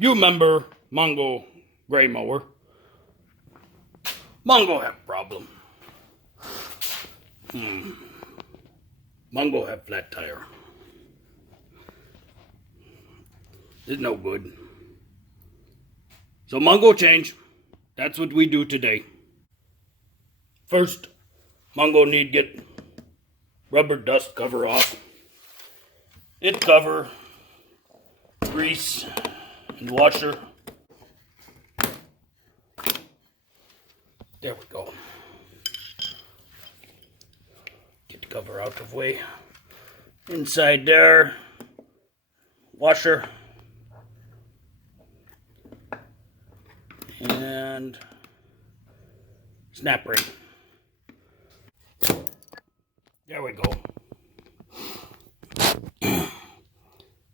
You remember Mongo gray mower? Mongo have problem. Mongo have flat tire. It's no good. So Mongo change. That's what we do today. First, Mongo need get rubber dust cover off. It cover, grease, and washer. There we go. Get the cover out of the way. Inside there, washer. And snap ring. There we go.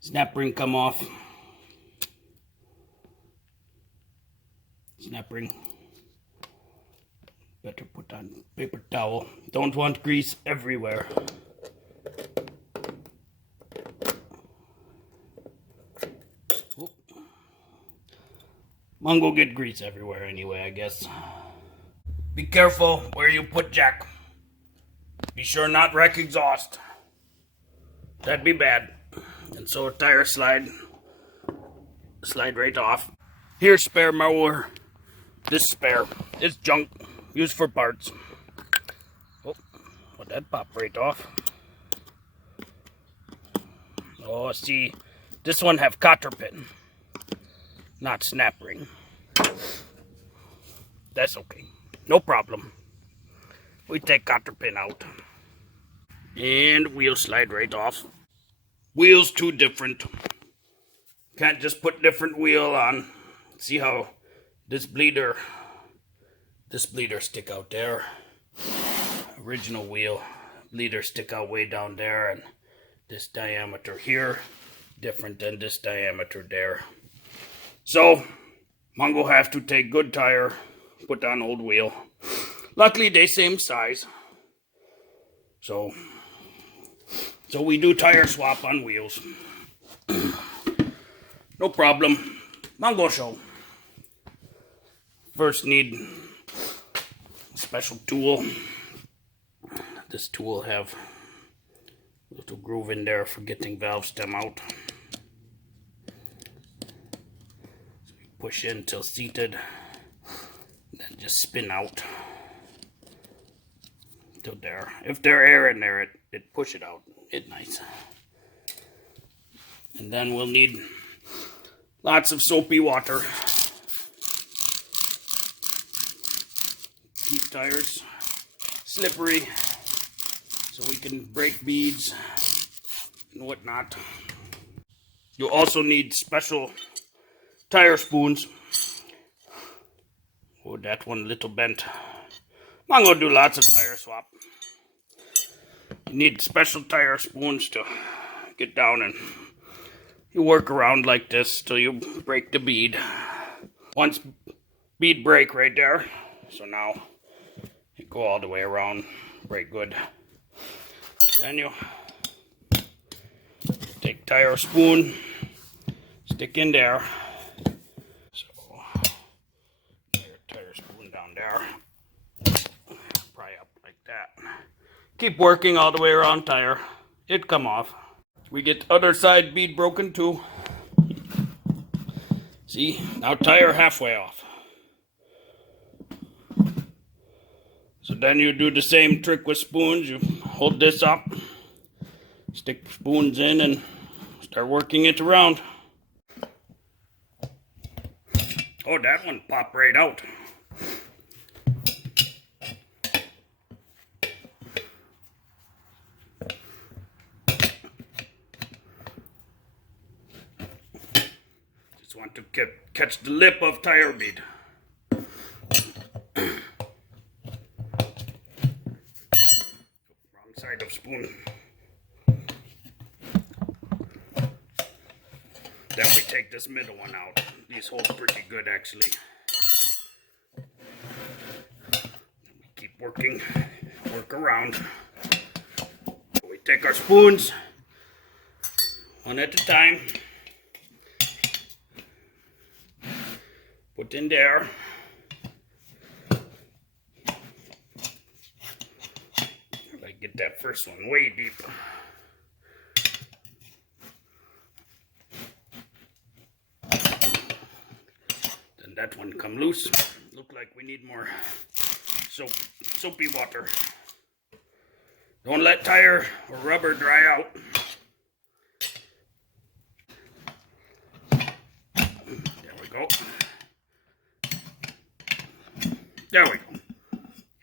Snap ring come off. Snap ring. Better put on paper towel. Don't want grease everywhere. Oh. Mongo get grease everywhere anyway, I guess. Be careful where you put jack. Be sure not wreck exhaust. That'd be bad. And so tire slide right off. Here's spare mower. This spare is junk, used for parts. Oh, but that popped right off. Oh, see, this one have cotter pin, not snap ring. That's okay, no problem. We take cotter pin out. And wheel slide right off. Wheels too different. Can't just put different wheel on. See how this bleeder stick out there. Original wheel bleeder stick out way down there, and this diameter here different than this diameter there. So Mongo have to take good tire, put on old wheel. Luckily they same size. So we do tire swap on wheels. No problem. Mongo show. First need a special tool. This tool have a little groove in there for getting valve stem out. So we push in till seated, then just spin out till there. If there's air in there, it push it out. It's nice. And then we'll need lots of soapy water. Keep tires slippery so we can break beads and whatnot. You also need special tire spoons. Oh, that one a little bent. I'm gonna do lots of tire swap. You need special tire spoons to get down, and you work around like this till you break the bead. Once bead break right there. So now you go all the way around, break good. Then you take tire spoon, stick in there. So tire spoon down there. Pry up like that. Keep working all the way around tire. It come off. We get other side bead broken too. See, now tire halfway off. So then you do the same trick with spoons. You hold this up, stick spoons in, and start working it around. Oh, that one popped right out. Just want to catch the lip of tire bead. Wrong side of spoon. Then we take this middle one out. These hold pretty good actually. We keep working, work around. We take our spoons one at a time. put in there. Like get that first one way deep. Then that one come loose. Look like we need more soapy water. Don't let tire or rubber dry out. There we go. There we go.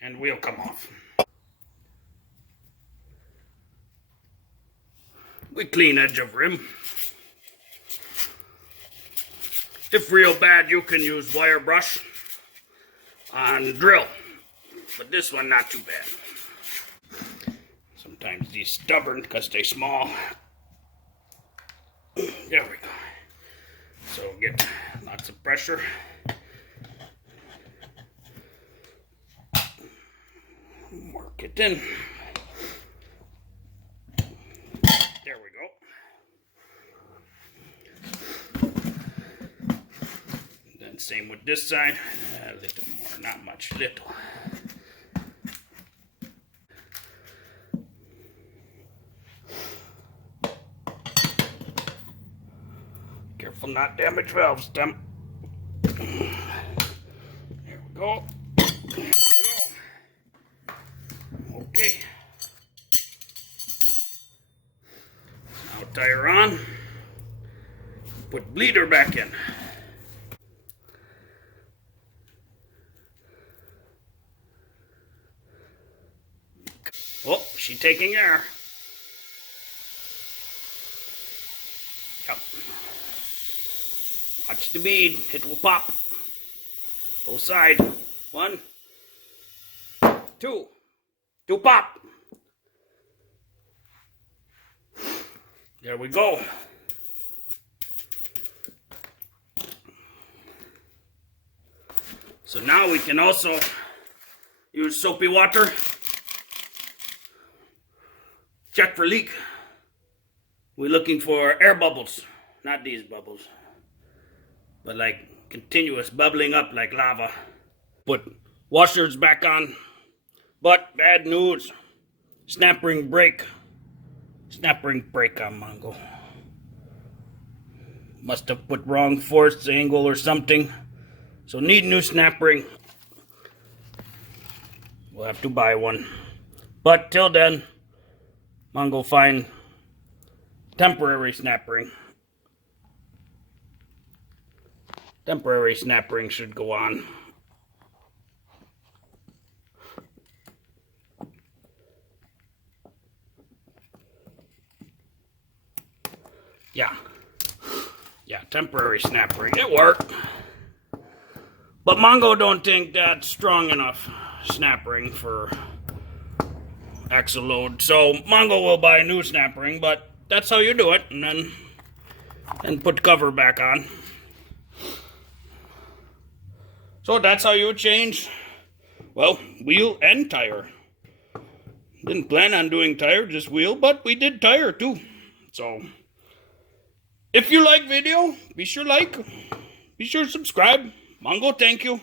And wheel come off. We clean edge of rim. If real bad, you can use wire brush on drill. But this one not too bad. Sometimes these stubborn because they small. There we go. So get lots of pressure. Work it in. There we go. Then same with this side. A little more, not much, little. Careful not damage valve stem. There we go. There we go. Okay. Now tire on. Put bleeder back in. Oh, she's taking air. Yep. Watch the bead. It will pop. Both sides. 1, 2. 2 pop. There we go. So now we can also use soapy water. Check for leak. We're looking for air bubbles, not these bubbles, but like continuous bubbling up like lava. Put washers back on, but bad news. Snap ring break. Snap ring break on Mongo. Must have put wrong force angle or something. So need new snap ring. We'll have to buy one. But till then, Mongo find temporary snap ring. Temporary snap ring should go on. Yeah, temporary snap ring. It worked. But Mongo don't think that's strong enough snap ring for axle load. So Mongo will buy a new snap ring, but that's how you do it. And put cover back on. So that's how you change, well, wheel and tire. Didn't plan on doing tire, just wheel, but we did tire too. So if you like video, be sure to subscribe. Mongo, thank you.